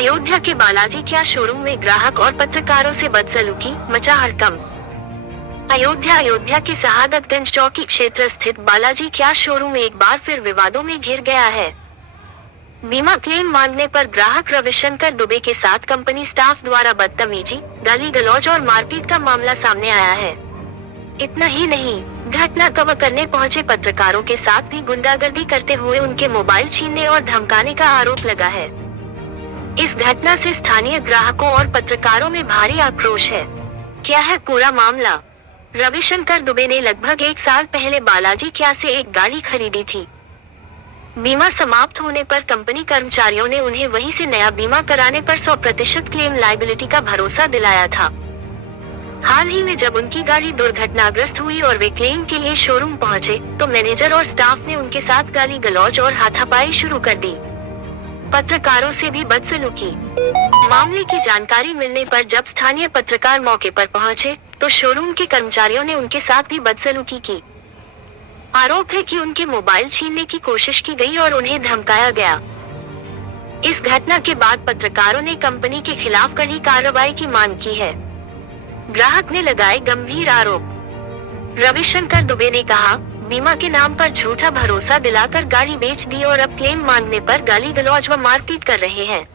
अयोध्या के बालाजी क्या शोरूम में ग्राहक और पत्रकारों से बदसलूकी, मचा हड़कंप। अयोध्या के शहादतगंज चौकी क्षेत्र स्थित बालाजी क्या शोरूम एक बार फिर विवादों में घिर गया है। बीमा क्लेम मांगने पर ग्राहक रविशंकर दुबे के साथ कंपनी स्टाफ द्वारा बदतमीजी, गाली गलौज और मारपीट का मामला सामने आया है। इतना ही नहीं, घटना कवर करने पहुंचे पत्रकारों के साथ भी गुंडागर्दी करते हुए उनके मोबाइल छीनने और धमकाने का आरोप लगा है। इस घटना से स्थानीय ग्राहकों और पत्रकारों में भारी आक्रोश है। क्या है पूरा मामला? रविशंकर दुबे ने लगभग 1 साल पहले बालाजी क्या से एक गाड़ी खरीदी थी। बीमा समाप्त होने पर कंपनी कर्मचारियों ने उन्हें वहीं से नया बीमा कराने पर 100% क्लेम लायबिलिटी का भरोसा दिलाया था। हाल ही में जब उनकी गाड़ी दुर्घटनाग्रस्त हुई और वे क्लेम के लिए शोरूम पहुंचे, तो मैनेजर और स्टाफ ने उनके साथ गाली गलौज और हाथापाई शुरू कर दी। पत्रकारों से भी बदसलूकी। मामले की जानकारी मिलने पर जब स्थानीय पत्रकार मौके पर पहुंचे, तो शोरूम के कर्मचारियों ने उनके साथ भी बदसलूकी की। आरोप है कि उनके मोबाइल छीनने की कोशिश की गई और उन्हें धमकाया गया। इस घटना के बाद पत्रकारों ने कंपनी के खिलाफ कड़ी कार्रवाई की मांग की है। ग्राहक ने लगाए गंभीर आरोप। रविशंकर दुबे ने कहा, बीमा के नाम पर झूठा भरोसा दिलाकर गाड़ी बेच दी और अब क्लेम मांगने पर गाली गलौज व मारपीट कर रहे हैं।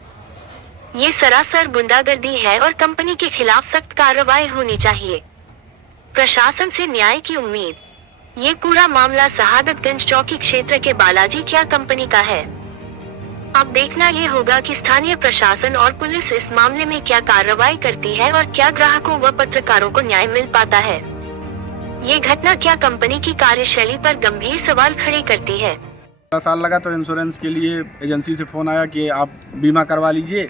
ये सरासर गुंडागर्दी है और कंपनी के खिलाफ सख्त कार्रवाई होनी चाहिए। प्रशासन से न्याय की उम्मीद। ये पूरा मामला शहादतगंज चौकी क्षेत्र के बालाजी क्या कंपनी का है। अब देखना ये होगा कि स्थानीय प्रशासन और पुलिस इस मामले में क्या कार्रवाई करती है और क्या ग्राहकों व पत्रकारों को न्याय मिल पाता है। ये घटना क्या कंपनी की कार्यशैली पर गंभीर सवाल खड़े करती है। साल लगा तो इंश्योरेंस के लिए एजेंसी से फ़ोन आया कि आप बीमा करवा लीजिए।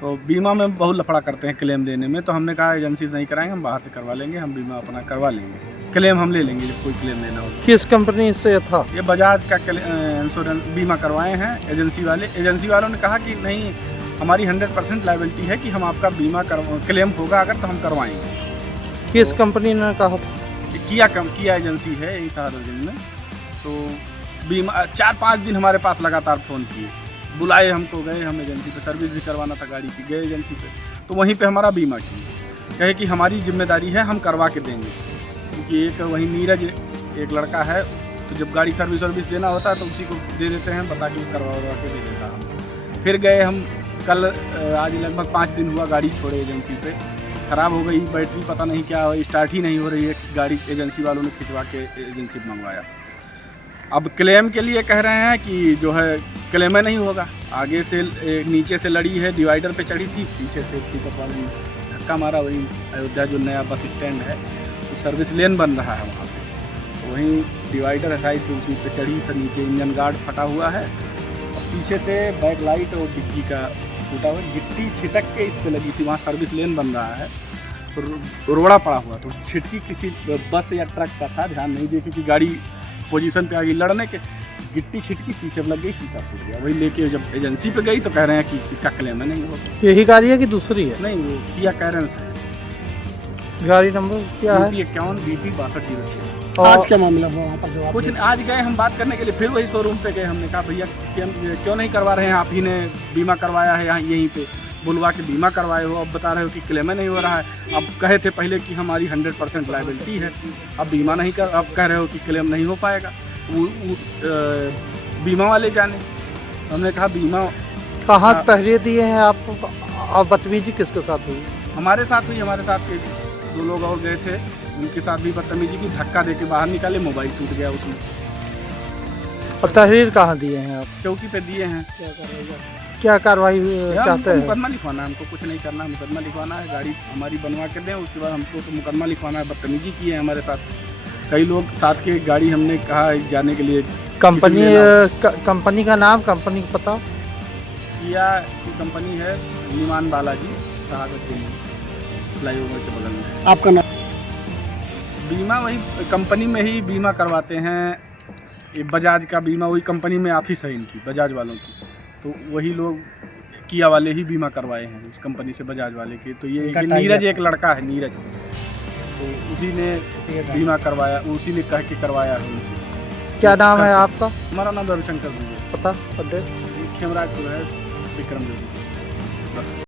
तो बीमा में बहुत लफड़ा करते हैं क्लेम देने में, तो हमने कहा एजेंसी से नहीं कराएंगे, हम बाहर से करवा लेंगे, हम बीमा अपना करवा लेंगे, क्लेम हम ले लेंगे जब कोई क्लेम लेना हो। किस कंपनी से था? ये बजाज का इंश्योरेंस बीमा करवाए हैं एजेंसी वाले। एजेंसी वालों ने कहा कि नहीं, हमारी 100% लायबिलिटी है कि हम आपका बीमा क्लेम होगा अगर तो हम करवाएंगे। किस कंपनी ने कहा था? किया एजेंसी है यही शहादतगंज में। तो बीमा 4-5 दिन हमारे पास लगातार फ़ोन किए, बुलाए हमको, गए हम एजेंसी पे, सर्विस भी करवाना था गाड़ी की, गए एजेंसी पे, तो वहीं पे हमारा बीमा किया। कहे कि हमारी जिम्मेदारी है, हम करवा के देंगे। क्योंकि एक वहीं नीरज एक लड़का है, तो जब गाड़ी सर्विस देना होता है तो उसी को दे देते हैं, बता के करवा के दे देता हम। फिर गए हम कल, आज लगभग 5 दिन हुआ गाड़ी छोड़े एजेंसी पे। ख़राब हो गई बैटरी, पता नहीं क्या हो, स्टार्ट ही नहीं हो रही है गाड़ी। एजेंसी वालों ने खिंचवा के एजेंसी पे मंगवाया। अब क्लेम के लिए कह रहे हैं कि जो है क्लेम नहीं होगा। आगे से नीचे से लड़ी है, डिवाइडर पे चढ़ी थी, पीछे से पिकअप वाली धक्का मारा। वही अयोध्या जो नया बस स्टैंड है, तो सर्विस लेन बन रहा है वहाँ पे, तो वहीं डिवाइडर है साइड पे, उसी पे चढ़ी। फिर नीचे इंजन गार्ड फटा हुआ है और पीछे से बैक लाइट और डिक्की का टूटा हुआ, गिट्टी छिटक के इस पे लगी थी। वहाँ सर्विस लेन बन रहा है, तो रोड़ा पड़ा हुआ, तो छिटकी किसी बस या ट्रक का था, ध्यान नहीं दिया क्योंकि गाड़ी पोजीशन पे आ गई लड़ने के, गिट्टी छिटकी शीशे लग गई, शीशा टूट गया। वही लेके जब एजेंसी पे गई तो कह रहे हैं कि इसका क्लेम नहीं होगा। यही गाड़ी है कि दूसरी है? नहीं, वो किया कैरेंस है। गाड़ी नंबर क्या है? 51 BP 6206। आज क्या मामला हुआ वहाँ पर? जवाब कुछ नहीं, आज गए हम बात करने के लिए, फिर वही शोरूम पे गए। हमने कहा भैया क्यों नहीं करवा रहे हैं, आप ही ने बीमा करवाया है यहाँ यहीं पे, बुलवा के बीमा करवाए हो, अब बता रहे हो कि क्लेम नहीं हो रहा है। अब कहे थे पहले कि हमारी 100% लायबिलिटी है, अब बीमा नहीं कर, अब कह रहे हो कि क्लेम नहीं हो पाएगा। बीमा वाले जाने। हमने कहा बीमा कहाँ तहरीर दिए हैं आप? और बदतमीजी किसके साथ हुई? हमारे साथ हुई, हमारे साथ के 2 लोग और गए थे, उनके साथ भी बदतमीजी की, धक्का दे के बाहर निकाले, मोबाइल टूट गया उसमें। और तहरीर कहाँ दिए हैं आप? चौकी पे दिए हैं। क्या कार्रवाई चाहते हैं? मुकदमा लिखवाना है हमको, कुछ नहीं करना, मुकदमा लिखवाना है, गाड़ी हमारी बनवा के दें, उसके बाद हमको तो मुकदमा लिखवाना है। बदतमीजी की है हमारे साथ कई लोग साथ के, गाड़ी हमने कहा जाने के लिए। कंपनी का नाम, कंपनी का पता? किया की कंपनी है, निमान बालाजी, शहादतगंज फ्लाईओवर के बगल में। आपका नाम? बीमा वही कंपनी में ही बीमा करवाते हैं, ये बजाज का बीमा वही कंपनी में आप ही साइन की, बजाज वालों की, तो वही लोग किया वाले ही बीमा करवाए हैं उस कंपनी से, बजाज वाले के। तो ये नीरज एक लड़का है, नीरज, तो उसी ने बीमा करवाया, उसी ने कह के करवाया है उनसे। क्या नाम है आपका? हमारा नाम रविशंकर दुबे। पता? एड्रेस? खेमराजपुर है, विक्रम। बस।